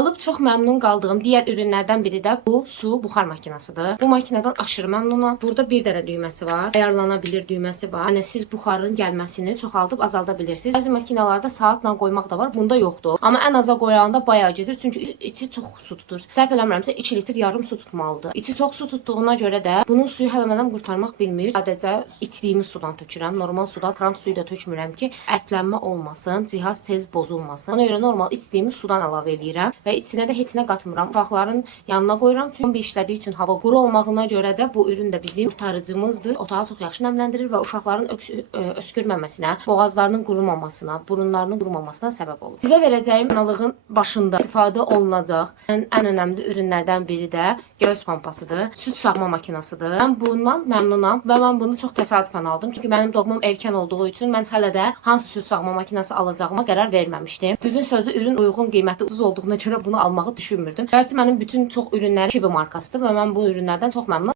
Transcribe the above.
Alıb çox məmnun qaldığım digər ürünlərdən biri də bu su buxar makinasıdır. Bu makinədən aşırı məmnunam. Burada bir dənə düyməsi var. Ayarlanabilir düyməsi var. Yəni siz buxarın gəlməsini çoxaldıb azalda bilirsiniz. Bəzi makinalarda saatla qoymaq da var. Bunda yoxdur. Amma ən aza qoyanda bayağı gedir. Çünki içi çox su tutur. Səhv eləmirəmsə 2 litr yarım su tutmalıdır. İçi çox su tutduğuna görə də bunun suyu hələ mənə qurtarmaq bilmir. Sadəcə içdiyimiz sudan tökürəm. Normal sudan kran suyu da tökmürəm ki, ərklənmə olmasın, cihaz tez bozulmasın. Ona görə normal içdiyimiz sudan əlavə eləyirəm və içinə də heç nə qatmıram. Uşaqların yanına qoyuram. Çünki bir işlədiyi üçün hava quru olmağına görə də bu ürün də bizim qurtarıcımızdır. Otağı çox yaxşı nəmləndirir və uşaqların öskürməməsinə, boğazlarının qurumamasına, burunlarının qurumamasına səbəb olur. Sizə verəcəyim analığın başında istifadə olunacaq ən önəmli ürünlərdən biri də göğüs pampasıdır. Süd sağma makinasıdır. Mən bundan məmnunam və mən bunu çox təsadüfən aldım. Çünki mənim doğumum erkən olduğu üçün mən hələ də hansı süd sağma makinası alacağıma qərar verməmişdim. Düzün sözü ürün uyğun qiymətli ucuz olduğuna görə bunu almağı düşünmürdüm. Gerçi mənim bütün çox ürünlərim Kiwi markasıdır və mən bu ürünlərdən çox məmnunam.